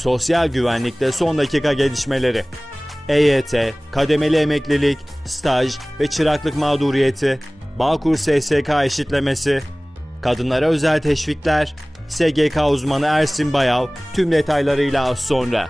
Sosyal güvenlikte son dakika gelişmeleri. EYT, kademeli emeklilik, staj ve çıraklık mağduriyeti, Bağkur SSK eşitlemesi, kadınlara özel teşvikler, SGK uzmanı Ersin Bayav tüm detaylarıyla az sonra.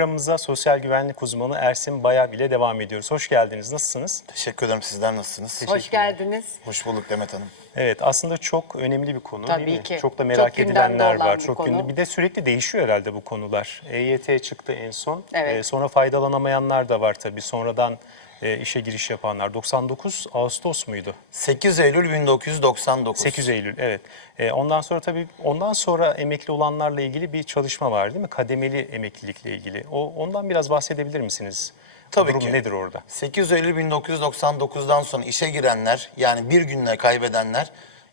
Programımıza sosyal güvenlik uzmanı Ersin Bayav ile devam ediyoruz. Hoş geldiniz. Nasılsınız? Teşekkür ederim. Sizler nasılsınız? Hoş geldiniz. Hoş bulduk Demet Hanım. Evet aslında çok önemli bir konu Tabii değil mi? ki. Çok da merak Çok gündemde edilenler olan var. bir Çok konu. ünlü. Bir de sürekli değişiyor herhalde bu konular. EYT çıktı en son. Evet. Ee, sonra faydalanamayanlar da var tabii. Sonradan e, işe giriş yapanlar. 99 Ağustos muydu? 8 Eylül 1999. 8 Eylül evet. Ee, ondan sonra tabii ondan sonra emekli olanlarla ilgili bir çalışma var değil mi? Kademeli emeklilikle ilgili. O ondan biraz bahsedebilir misiniz? Tabii Durum ki. nedir orada? 8 Eylül 1999'dan sonra işe girenler yani bir günle kaybedenler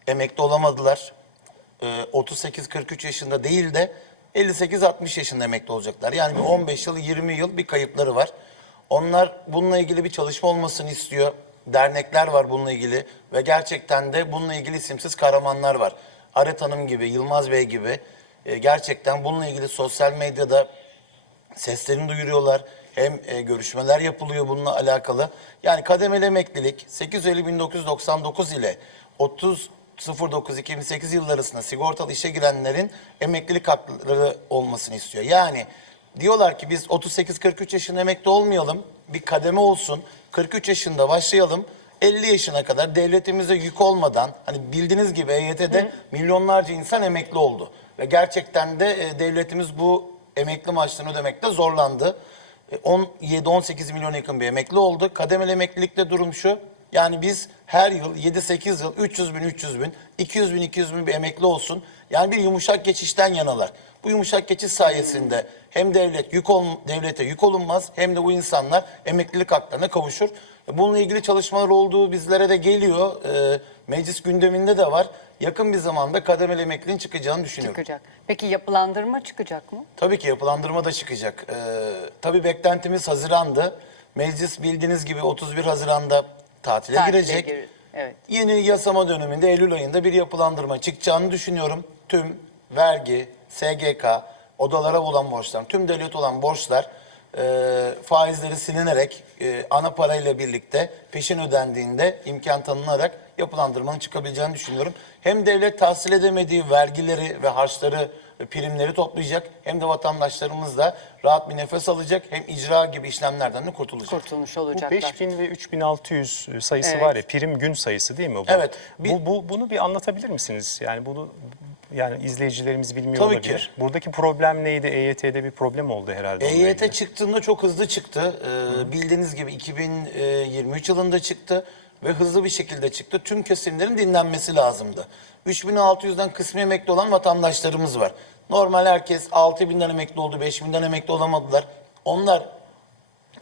emekli olamadılar. Ee, 38-43 yaşında değil de 58-60 yaşında emekli olacaklar. Yani bir 15 yıl 20 yıl bir kayıpları var. Onlar bununla ilgili bir çalışma olmasını istiyor. Dernekler var bununla ilgili ve gerçekten de bununla ilgili isimsiz kahramanlar var. Aret Hanım gibi, Yılmaz Bey gibi e, gerçekten bununla ilgili sosyal medyada seslerini duyuruyorlar. Hem e, görüşmeler yapılıyor bununla alakalı. Yani kademeli emeklilik 8 Eylül 1999 ile 30 09-2008 yılları arasında sigortalı işe girenlerin emeklilik hakları olmasını istiyor. Yani diyorlar ki biz 38-43 yaşında emekli olmayalım. Bir kademe olsun. 43 yaşında başlayalım. 50 yaşına kadar devletimize yük olmadan hani bildiğiniz gibi EYT'de milyonlarca insan emekli oldu. Ve gerçekten de e, devletimiz bu emekli maaşlarını ödemekte zorlandı. E, 17-18 milyon yakın bir emekli oldu. Kademeli emeklilikte durum şu. Yani biz her yıl 7-8 yıl 300 bin 300 bin 200 bin 200 bin bir emekli olsun. Yani bir yumuşak geçişten yanalar. Bu yumuşak geçiş sayesinde hem devlet yük ol, devlete yük olunmaz hem de bu insanlar emeklilik haklarına kavuşur. Bununla ilgili çalışmalar olduğu bizlere de geliyor. E, meclis gündeminde de var. Yakın bir zamanda kademeli emekliliğin çıkacağını düşünüyorum. Çıkacak. Peki yapılandırma çıkacak mı? Tabii ki yapılandırma da çıkacak. Ee, tabii beklentimiz Haziran'dı. Meclis bildiğiniz gibi 31 Haziran'da tatile, Tatile girecek. gir- evet. Yeni yasama döneminde Eylül ayında bir yapılandırma çıkacağını düşünüyorum. Tüm vergi, SGK, odalara olan borçlar, tüm devlet olan borçlar e, faizleri silinerek e, ana parayla birlikte peşin ödendiğinde imkan tanınarak yapılandırmanın çıkabileceğini düşünüyorum. Hem devlet tahsil edemediği vergileri ve harçları ve primleri toplayacak hem de vatandaşlarımız da rahat bir nefes alacak hem icra gibi işlemlerden de kurtulacak. Kurtulmuş Bu olacaklar. 5000 ve 3600 sayısı Evet. var ya prim gün sayısı değil mi bu? Evet, bir- Bu, bu bunu bir anlatabilir misiniz? Yani bunu yani izleyicilerimiz bilmiyor Tabii ki. olabilir. Buradaki problem neydi? EYT'de bir problem oldu herhalde. EYT çıktığında çok hızlı çıktı. Ee, bildiğiniz gibi 2023 yılında çıktı ve hızlı bir şekilde çıktı. Tüm kesimlerin dinlenmesi lazımdı. 3600'den kısmi emekli olan vatandaşlarımız var. Normal herkes 6000'den emekli oldu, 5000'den emekli olamadılar. Onlar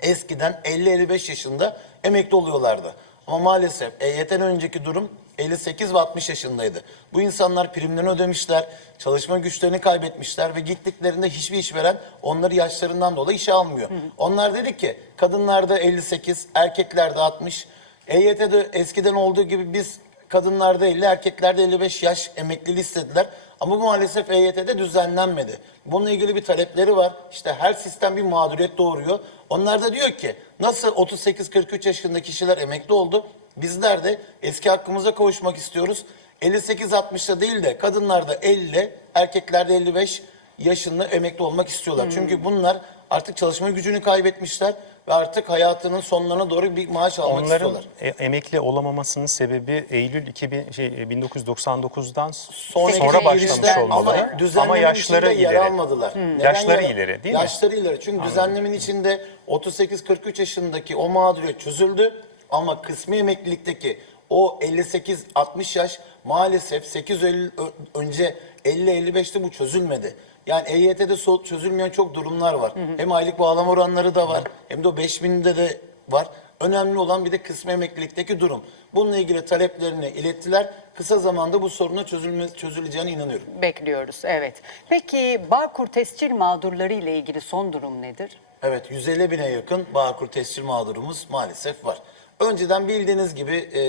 eskiden 50-55 yaşında emekli oluyorlardı. Ama maalesef EYT'den önceki durum 58 ve 60 yaşındaydı. Bu insanlar primlerini ödemişler, çalışma güçlerini kaybetmişler ve gittiklerinde hiçbir işveren onları yaşlarından dolayı işe almıyor. Onlar dedi ki kadınlarda 58, erkeklerde 60. EYT'de eskiden olduğu gibi biz kadınlarda 50, erkeklerde 55 yaş emekliliği istediler. Ama maalesef EYT'de düzenlenmedi. Bununla ilgili bir talepleri var. İşte her sistem bir mağduriyet doğuruyor. Onlar da diyor ki nasıl 38-43 yaşındaki kişiler emekli oldu? Bizler de eski hakkımıza kavuşmak istiyoruz. 58-60'da değil de kadınlarda 50, erkeklerde 55 yaşında emekli olmak istiyorlar. Çünkü bunlar artık çalışma gücünü kaybetmişler ve artık hayatının sonlarına doğru bir maaş almak Onların istiyorlar. e- emekli olamamasının sebebi Eylül 2000, şey, e, 1999'dan Sonraki sonra başlamış girişten olmaları. Ama, düzenlemenin ama yaşları içinde yer ileri. almadılar. Neden Yaşları yer- ileri değil mi? Yaşları ileri. Çünkü düzenlemenin içinde 38-43 yaşındaki o mağduriyet çözüldü. Ama kısmi emeklilikteki o 58-60 yaş maalesef 8 Eylül önce 50-55'te bu çözülmedi. Yani EYT'de çözülmeyen çok durumlar var. Hem aylık bağlama oranları da var hem de o 5000'de de var. Önemli olan bir de kısmi emeklilikteki durum. Bununla ilgili taleplerini ilettiler. Kısa zamanda bu sorunun çözülme, çözüleceğine inanıyorum. Bekliyoruz, evet. Peki Bağkur tescil mağdurları ile ilgili son durum nedir? Evet 150 bine yakın Bağkur tescil mağdurumuz maalesef var. Önceden bildiğiniz gibi e,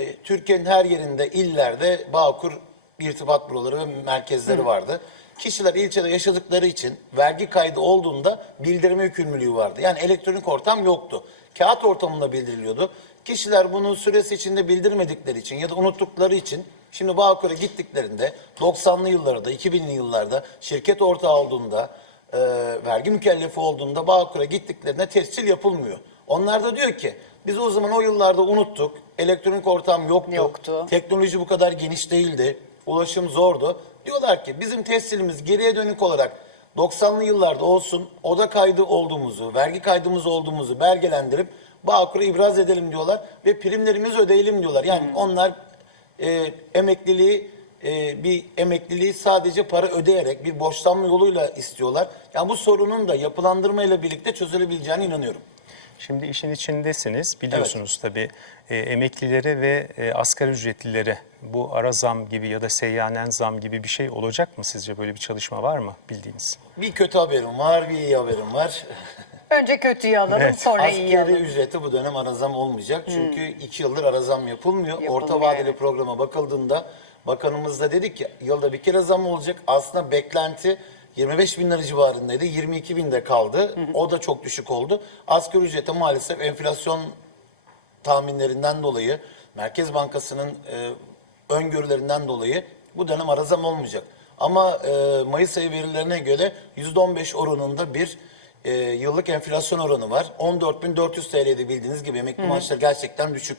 e, Türkiye'nin her yerinde illerde Bağkur irtibat büroları ve merkezleri vardı. Kişiler ilçede yaşadıkları için vergi kaydı olduğunda bildirme yükümlülüğü vardı. Yani elektronik ortam yoktu. Kağıt ortamında bildiriliyordu. Kişiler bunu süresi içinde bildirmedikleri için ya da unuttukları için şimdi Bağkur'a gittiklerinde 90'lı yıllarda, 2000'li yıllarda şirket ortağı olduğunda, e, vergi mükellefi olduğunda Bağkur'a gittiklerinde tescil yapılmıyor. Onlar da diyor ki biz o zaman o yıllarda unuttuk. Elektronik ortam yoktu. Yoktu. Teknoloji bu kadar geniş değildi. Ulaşım zordu. Diyorlar ki bizim tescilimiz geriye dönük olarak 90'lı yıllarda olsun oda kaydı olduğumuzu, vergi kaydımız olduğumuzu belgelendirip Bağkur'a ibraz edelim diyorlar ve primlerimizi ödeyelim diyorlar. Yani onlar e, emekliliği e, bir emekliliği sadece para ödeyerek bir borçlanma yoluyla istiyorlar. Yani bu sorunun da yapılandırmayla birlikte çözülebileceğine inanıyorum. Şimdi işin içindesiniz. Biliyorsunuz tabii e, emeklilere ve e, asgari ücretlilere bu ara zam gibi ya da seyyanen zam gibi bir şey olacak mı sizce? Böyle bir çalışma var mı bildiğiniz? Bir kötü haberim var, bir iyi haberim var. Önce kötüyü alalım Evet. sonra Askeri alalım. ücreti bu dönem arazam olmayacak. Çünkü iki yıldır arazam yapılmıyor. Yapılmıyor, Orta vadeli evet. programa bakıldığında bakanımız da dedi ki yılda bir kere zam olacak. Aslında beklenti 25 bin lira civarındaydı. 22 binde kaldı. O da çok düşük oldu. Asgari ücrete maalesef enflasyon tahminlerinden dolayı, Merkez Bankası'nın e, öngörülerinden dolayı bu dönem ara zam olmayacak. Ama e, Mayıs ayı verilerine göre %15 oranında bir e, yıllık enflasyon oranı var. 14.400 TL'de bildiğiniz gibi emekli maaşlar gerçekten düşük.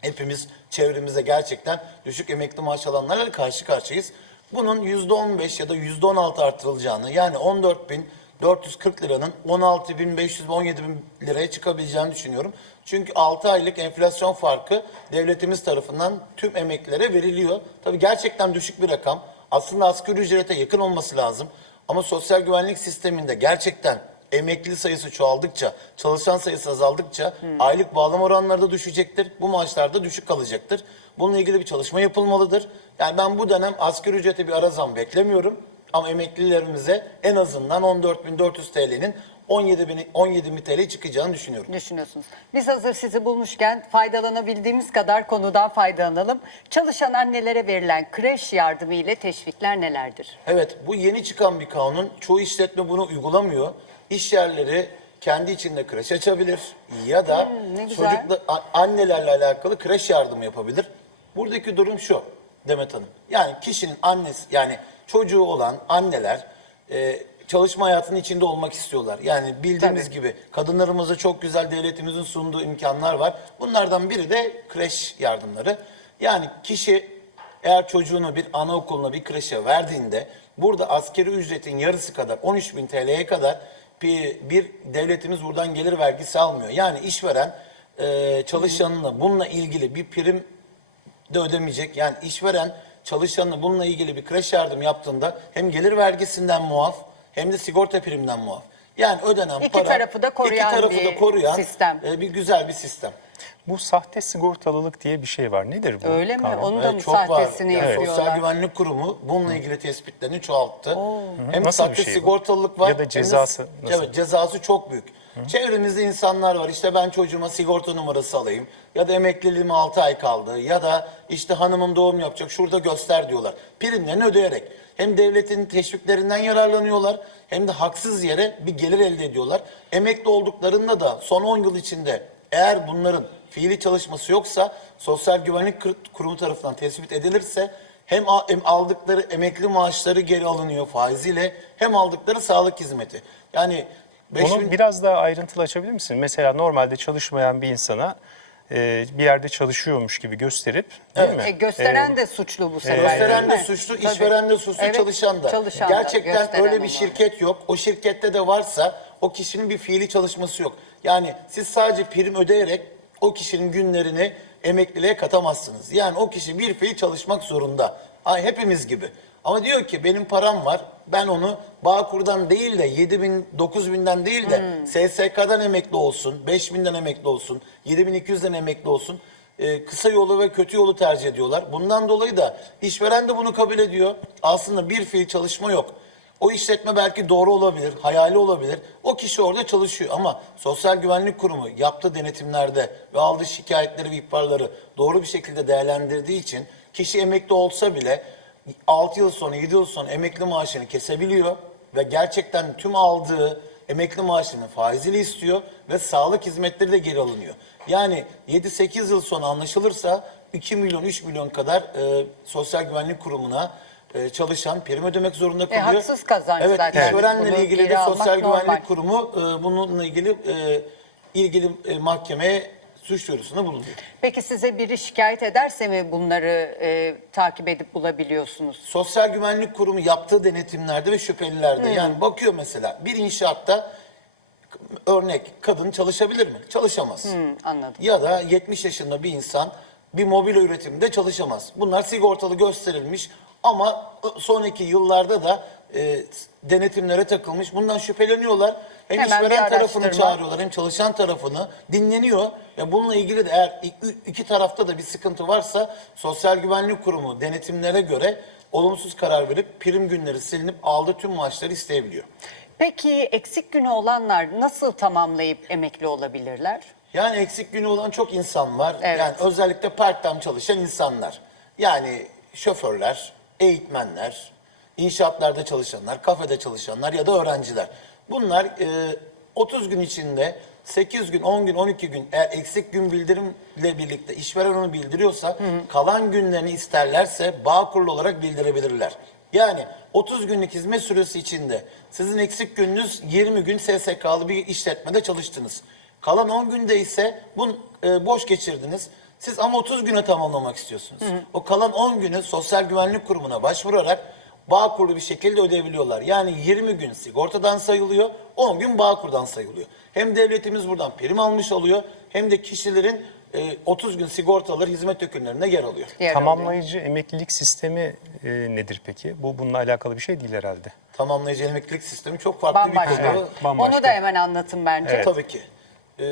Hepimiz çevremizde gerçekten düşük emekli maaş alanlarla karşı karşıyayız. Bunun %15 ya da %16 artırılacağını yani 14.440 liranın 16.500 ve 17.000 liraya çıkabileceğini düşünüyorum. Çünkü 6 aylık enflasyon farkı devletimiz tarafından tüm emeklilere veriliyor. Tabii gerçekten düşük bir rakam. Aslında asgari ücrete yakın olması lazım. Ama sosyal güvenlik sisteminde gerçekten emekli sayısı çoğaldıkça, çalışan sayısı azaldıkça aylık bağlama oranları da düşecektir. Bu maaşlar da düşük kalacaktır. Bununla ilgili bir çalışma yapılmalıdır. Yani ben bu dönem asgari ücrete bir ara zam beklemiyorum. Ama emeklilerimize en azından 14.400 TL'nin 17.000 17.000 TL çıkacağını düşünüyorum. düşünüyorsunuz. Biz hazır sizi bulmuşken faydalanabildiğimiz kadar konudan faydalanalım. Çalışan annelere verilen kreş yardımı ile teşvikler nelerdir? Evet bu yeni çıkan bir kanun. Çoğu işletme bunu uygulamıyor. İş yerleri kendi içinde kreş açabilir ya da Hmm, çocukla annelerle alakalı kreş yardımı yapabilir. Buradaki durum şu Demet Hanım. Yani kişinin annesi yani çocuğu olan anneler e, çalışma hayatının içinde olmak istiyorlar. Yani bildiğimiz Tabii. gibi kadınlarımıza çok güzel devletimizin sunduğu imkanlar var. Bunlardan biri de kreş yardımları. Yani kişi eğer çocuğunu bir anaokuluna bir kreşe verdiğinde burada askeri ücretin yarısı kadar 13 bin TL'ye kadar bir, bir devletimiz buradan gelir vergisi almıyor. Yani işveren e, çalışanına bununla ilgili bir prim de ödemeyecek. Yani işveren çalışanına bununla ilgili bir kreş yardım yaptığında hem gelir vergisinden muaf hem de sigorta priminden muaf. Yani ödenen İki para tarafı da koruyan iki tarafı bir da koruyan sistem. e, bir güzel bir sistem. Bu sahte sigortalılık diye bir şey var. Nedir bu? Öyle mi? kavram? Onu da mı çok var. sahtesini Yani yapıyorlar? Sosyal Güvenlik Kurumu bununla ilgili tespitlerini çoğalttı. Hem Nasıl bir sahte şey bu? sigortalılık var. Ya da hem de- cezası nasıl? Evet cezası çok büyük. Çevremizde insanlar var. İşte ben çocuğuma sigorta numarası alayım. Ya da emekliliğime 6 ay kaldı. Ya da işte hanımım doğum yapacak. Şurada göster diyorlar. Primlerini ödeyerek. Hem devletin teşviklerinden yararlanıyorlar. Hem de haksız yere bir gelir elde ediyorlar. Emekli olduklarında da son 10 yıl içinde eğer bunların fiili çalışması yoksa Sosyal Güvenlik Kurumu tarafından tespit edilirse hem aldıkları emekli maaşları geri alınıyor faiziyle hem aldıkları sağlık hizmeti. Yani 5000 Onu biraz daha ayrıntılı açabilir misin? Mesela normalde çalışmayan bir insana e, bir yerde çalışıyormuş gibi gösterip değil mi? E, gösteren E, de suçlu bu sefer. Gösteren de mi? suçlu, Tabii. işveren de suçlu, Evet, çalışan da. çalışan da, Gerçekten gösteren öyle bir şirket yok. O şirkette de varsa o kişinin bir fiili çalışması yok. Yani siz sadece prim ödeyerek o kişinin günlerini emekliliğe katamazsınız. Yani o kişi bir fiil çalışmak zorunda. Ay, hepimiz gibi. Ama diyor ki benim param var. Ben onu Bağkur'dan değil de 7 bin, 9 binden değil de Hmm. SSK'dan emekli olsun, 5 binden emekli olsun, 7200'den emekli olsun. Ee, kısa yolu ve kötü yolu tercih ediyorlar. Bundan dolayı da işveren de bunu kabul ediyor. Aslında bir fiil çalışma yok. O işletme belki doğru olabilir, hayali olabilir. O kişi orada çalışıyor ama Sosyal Güvenlik Kurumu yaptığı denetimlerde ve aldığı şikayetleri ve ihbarları doğru bir şekilde değerlendirdiği için kişi emekli olsa bile 6 yıl sonra 7 yıl sonra emekli maaşını kesebiliyor ve gerçekten tüm aldığı emekli maaşını faiziyle istiyor ve sağlık hizmetleri de geri alınıyor. Yani 7-8 yıl sonra anlaşılırsa 2 milyon 3 milyon kadar e, sosyal güvenlik kurumuna e, çalışan prim ödemek zorunda kalıyor. haksız kazanç evet, zaten. işverenle Bunu ilgili de sosyal güvenlik normal. kurumu e, bununla ilgili e, ilgili e, mahkemeye suç duyurusunda bulunuyor. Peki size biri şikayet ederse mi bunları e, takip edip bulabiliyorsunuz? Sosyal Güvenlik Kurumu yaptığı denetimlerde ve şüphelilerde yani bakıyor mesela bir inşaatta örnek kadın çalışabilir mi? Çalışamaz. Hı, anladım. Ya da 70 yaşında bir insan bir mobilya üretiminde çalışamaz. Bunlar sigortalı gösterilmiş ama sonraki yıllarda da e, denetimlere takılmış. Bundan şüpheleniyorlar. Hem Hemen bir işveren tarafını araştırma. çağırıyorlar hem çalışan tarafını dinleniyor. Ya bununla ilgili de eğer iki tarafta da bir sıkıntı varsa Sosyal Güvenlik Kurumu denetimlere göre olumsuz karar verip prim günleri silinip aldığı tüm maaşları isteyebiliyor. Peki eksik günü olanlar nasıl tamamlayıp emekli olabilirler? Yani eksik günü olan çok insan var. Evet. Yani özellikle part-time çalışan insanlar. Yani şoförler, eğitmenler, inşaatlarda çalışanlar, kafede çalışanlar ya da öğrenciler. Bunlar e, 30 gün içinde 8 gün, 10 gün, 12 gün eğer eksik gün bildirimle birlikte işveren onu bildiriyorsa kalan günlerini isterlerse bağ kurulu olarak bildirebilirler. Yani 30 günlük hizmet süresi içinde sizin eksik gününüz 20 gün SSK'lı bir işletmede çalıştınız. Kalan 10 günde ise bu e, boş geçirdiniz. Siz ama 30 güne tamamlamak istiyorsunuz. O kalan 10 günü Sosyal Güvenlik Kurumu'na başvurarak bağ kurulu bir şekilde ödeyebiliyorlar. Yani 20 gün sigortadan sayılıyor, 10 gün bağ kurdan sayılıyor. Hem devletimiz buradan prim almış oluyor hem de kişilerin e, 30 gün sigortaları hizmet yükümlerinde yer alıyor. Yer alıyor. Tamamlayıcı emeklilik sistemi e, nedir peki? Bu bununla alakalı bir şey değil herhalde. Tamamlayıcı emeklilik sistemi çok farklı Bambaşka. bir konu. Evet, bambaşka. Onu da hemen anlatın bence. Tabii ki. Ee,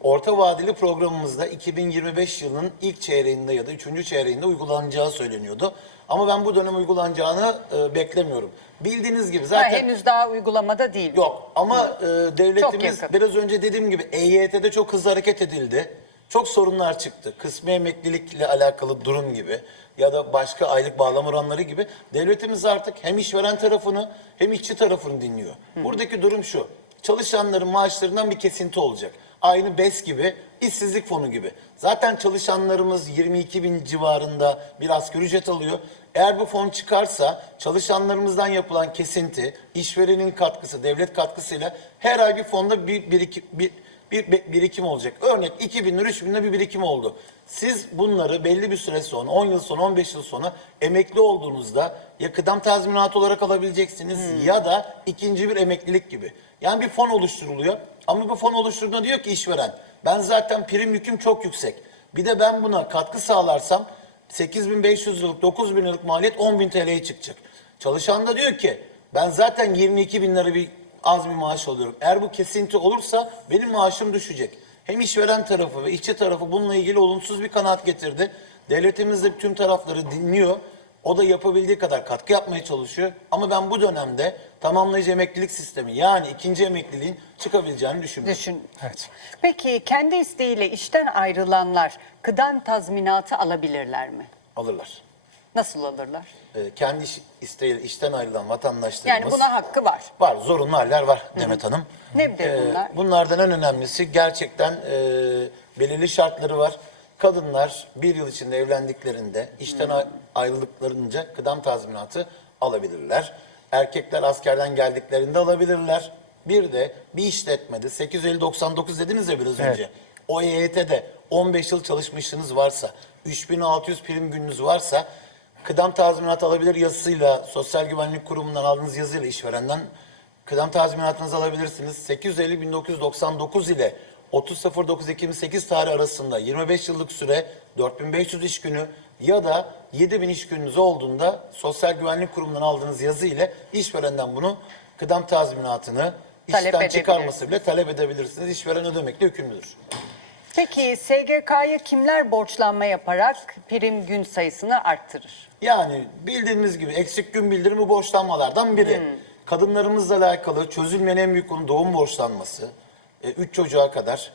orta vadeli programımızda 2025 yılının ilk çeyreğinde ya da üçüncü çeyreğinde uygulanacağı söyleniyordu. Ama ben bu dönem uygulanacağını e, beklemiyorum. Bildiğiniz gibi Ha, zaten henüz daha uygulamada değil. yok ama e, devletimiz biraz önce dediğim gibi EYT'de çok hızlı hareket edildi. Çok sorunlar çıktı. Kısmi emeklilikle alakalı durum gibi ya da başka aylık bağlam oranları gibi devletimiz artık hem işveren tarafını hem işçi tarafını dinliyor. Buradaki durum şu. Çalışanların maaşlarından bir kesinti olacak. Aynı BES gibi, işsizlik fonu gibi. Zaten çalışanlarımız 22 bin civarında bir asgari ücret alıyor. Eğer bu fon çıkarsa çalışanlarımızdan yapılan kesinti, işverenin katkısı, devlet katkısıyla her ay bir fonda bir birikim, bir, bir bir birikim olacak. Örnek 2 bin lira, 3 bin lira bir birikim oldu. Siz bunları belli bir süre sonra, 10 yıl sonra, 15 yıl sonra emekli olduğunuzda ya kıdem tazminatı olarak alabileceksiniz ya da ikinci bir emeklilik gibi. Yani bir fon oluşturuluyor ama bu fon oluşturduğunda diyor ki işveren ben zaten prim yüküm çok yüksek. Bir de ben buna katkı sağlarsam 8500 liralık 9000 liralık maliyet 10.000 TL'ye çıkacak. Çalışan da diyor ki ben zaten 22 bin lira bir az bir maaş alıyorum. Eğer bu kesinti olursa benim maaşım düşecek. Hem işveren tarafı ve işçi tarafı bununla ilgili olumsuz bir kanaat getirdi. Devletimiz de tüm tarafları dinliyor. O da yapabildiği kadar katkı yapmaya çalışıyor. Ama ben bu dönemde tamamlayıcı emeklilik sistemi yani ikinci emekliliğin çıkabileceğini düşünmüyorum. Düşün. Evet. Peki kendi isteğiyle işten ayrılanlar kıdem tazminatı alabilirler mi? Alırlar. Nasıl alırlar? Ee, kendi iş, isteğiyle işten ayrılan vatandaşlarımız... Yani buna hakkı var. Var, zorunlu haller var Demet Hanım. Nedir Ee, bunlar? Bunlardan en önemlisi gerçekten e, belirli şartları var. Kadınlar bir yıl içinde evlendiklerinde, işten ay- ayrıldıklarınca kıdem tazminatı alabilirler. Erkekler askerden geldiklerinde alabilirler. Bir de bir işletmede 850-99 dediniz ya biraz Evet. önce. O EYT'de 15 yıl çalışmışlığınız varsa, 3600 prim gününüz varsa kıdem tazminatı alabilir yazısıyla Sosyal Güvenlik Kurumu'ndan aldığınız yazıyla işverenden kıdem tazminatınızı alabilirsiniz. 850-1999 ile 30.09.2008 tarihi arasında 25 yıllık süre 4500 iş günü ya da 7000 iş gününüz olduğunda Sosyal Güvenlik Kurumu'ndan aldığınız yazı ile işverenden bunu kıdem tazminatını Talep işten çıkarması bile talep edebilirsiniz. İşveren ödemekle yükümlüdür. Peki SGK'ya kimler borçlanma yaparak prim gün sayısını arttırır? Yani bildiğiniz gibi eksik gün bildirimi borçlanmalardan biri. Kadınlarımızla alakalı çözülmeyen en büyük konu doğum borçlanması. 3 çocuğa kadar.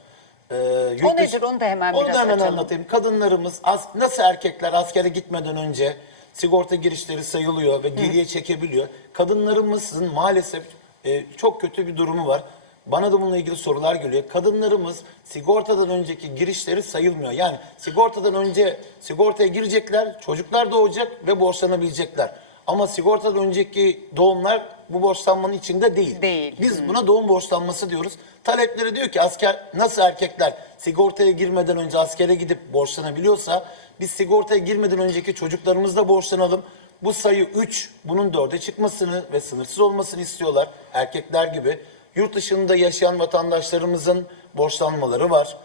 Ee, yurt O nedir? Onu da hemen Onu biraz da hemen açalım. anlatayım. Kadınlarımız as- nasıl erkekler askere gitmeden önce sigorta girişleri sayılıyor ve geriye çekebiliyor. Kadınlarımızın maalesef e, çok kötü bir durumu var. Bana da bununla ilgili sorular geliyor. Kadınlarımız sigortadan önceki girişleri sayılmıyor. Yani sigortadan önce sigortaya girecekler, çocuklar doğacak ve borçlanabilecekler. Ama sigortadan önceki doğumlar bu borçlanmanın içinde değil. Değil. Biz buna doğum borçlanması diyoruz. Talepleri diyor ki asker nasıl erkekler sigortaya girmeden önce askere gidip borçlanabiliyorsa biz sigortaya girmeden önceki çocuklarımızla borçlanalım. Bu sayı 3, bunun 4'e çıkmasını ve sınırsız olmasını istiyorlar erkekler gibi. Yurt dışında yaşayan vatandaşlarımızın borçlanmaları var.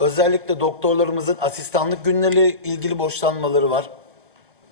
Özellikle doktorlarımızın asistanlık günleriyle ilgili borçlanmaları var.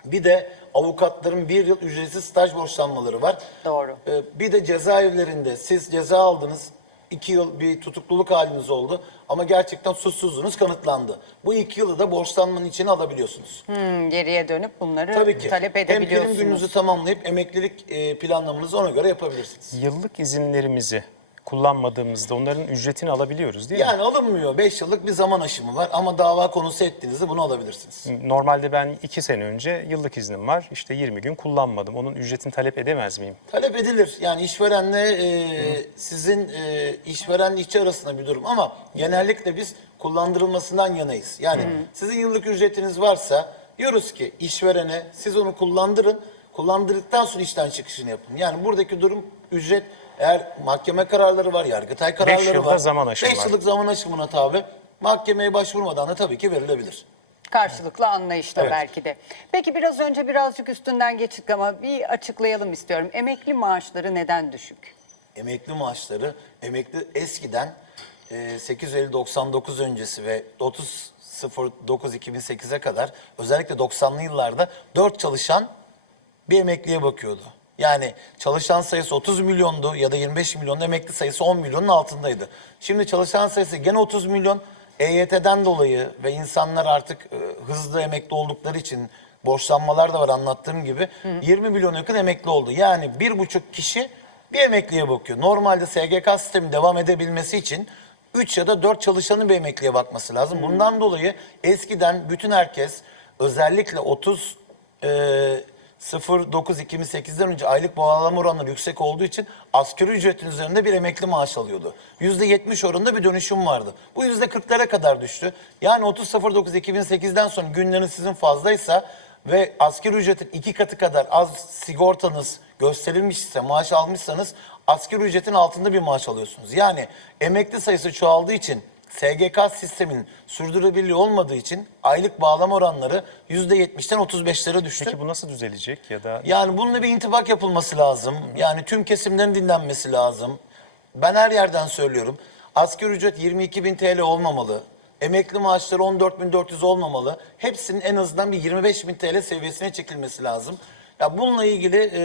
Bir de avukatların bir yıl ücretsiz staj borçlanmaları var. Doğru. Ee, bir de cezaevlerinde siz ceza aldınız. İki yıl bir tutukluluk haliniz oldu ama gerçekten suçsuzluğunuz kanıtlandı. Bu iki yılı da borçlanmanın içine alabiliyorsunuz. Hmm, geriye dönüp bunları Tabii ki. talep Hem prim edebiliyorsunuz. gününüzü tamamlayıp emeklilik e, planlamanızı ona göre yapabilirsiniz. Yıllık izinlerimizi kullanmadığımızda onların ücretini alabiliyoruz değil mi? Yani alınmıyor. 5 yıllık bir zaman aşımı var ama dava konusu ettiğinizde bunu alabilirsiniz. Normalde ben iki sene önce yıllık iznim var. İşte 20 gün kullanmadım. Onun ücretini talep edemez miyim? Talep edilir. Yani işverenle e, sizin e, işverenle işçi arasında bir durum ama genellikle biz kullandırılmasından yanayız. Yani sizin yıllık ücretiniz varsa diyoruz ki işverene siz onu kullandırın. Kullandırdıktan sonra işten çıkışını yapın. Yani buradaki durum ücret eğer mahkeme kararları var, yargıtay kararları yılda var. zaman aşımı beş var. yıllık zaman aşımına tabi. Mahkemeye başvurmadan da tabii ki verilebilir. Karşılıklı anlayışla Evet. belki de. Peki biraz önce birazcık üstünden geçtik ama bir açıklayalım istiyorum. Emekli maaşları neden düşük? emekli maaşları emekli eskiden e, 8 Eylül 99 öncesi ve 30 09 2008'e kadar özellikle 90'lı yıllarda 4 çalışan bir emekliye bakıyordu. Yani çalışan sayısı 30 milyondu ya da 25 milyon emekli sayısı 10 milyonun altındaydı. Şimdi çalışan sayısı gene 30 milyon EYT'den dolayı ve insanlar artık e, hızlı emekli oldukları için borçlanmalar da var anlattığım gibi 20 milyon yakın emekli oldu. Yani bir buçuk kişi bir emekliye bakıyor. Normalde SGK sistemi devam edebilmesi için 3 ya da 4 çalışanın bir emekliye bakması lazım. Bundan dolayı eskiden bütün herkes özellikle 30 e, 09-2008'den önce aylık bağlama oranları yüksek olduğu için asgari ücretin üzerinde bir emekli maaş alıyordu. %70 oranında bir dönüşüm vardı. Bu %40'lara kadar düştü. Yani 30-09-2008'den sonra günleriniz sizin fazlaysa ve asgari ücretin iki katı kadar az sigortanız gösterilmişse, maaş almışsanız asgari ücretin altında bir maaş alıyorsunuz. Yani emekli sayısı çoğaldığı için SGK sisteminin sürdürülebilirliği olmadığı için aylık bağlama oranları %70'ten 35'lere düştü. Peki bu nasıl düzelecek ya da Yani bununla bir intibak yapılması lazım. Yani tüm kesimlerin dinlenmesi lazım. Ben her yerden söylüyorum. Asgari ücret 22 bin TL olmamalı. Emekli maaşları 14.400 olmamalı. Hepsinin en azından bir 25 bin TL seviyesine çekilmesi lazım. Ya bununla ilgili e,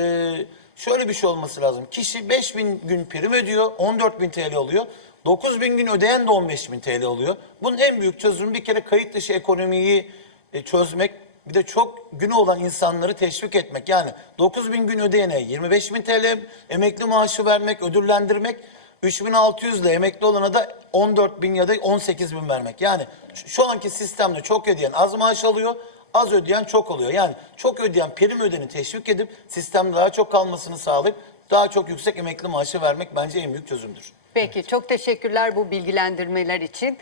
şöyle bir şey olması lazım. Kişi 5 bin gün prim ödüyor, 14 bin TL oluyor. 9 bin gün ödeyen de 15 bin TL oluyor. Bunun en büyük çözümü bir kere kayıt dışı ekonomiyi e, çözmek, bir de çok günü olan insanları teşvik etmek. Yani 9 bin gün ödeyene 25 bin TL emekli maaşı vermek, ödüllendirmek. 3600 ile emekli olana da 14 bin ya da 18 bin vermek. Yani şu- anki sistemde çok ödeyen az maaş alıyor, az ödeyen çok oluyor. Yani çok ödeyen prim ödeni teşvik edip sistemde daha çok kalmasını sağlayıp daha çok yüksek emekli maaşı vermek bence en büyük çözümdür. Peki çok teşekkürler bu bilgilendirmeler için.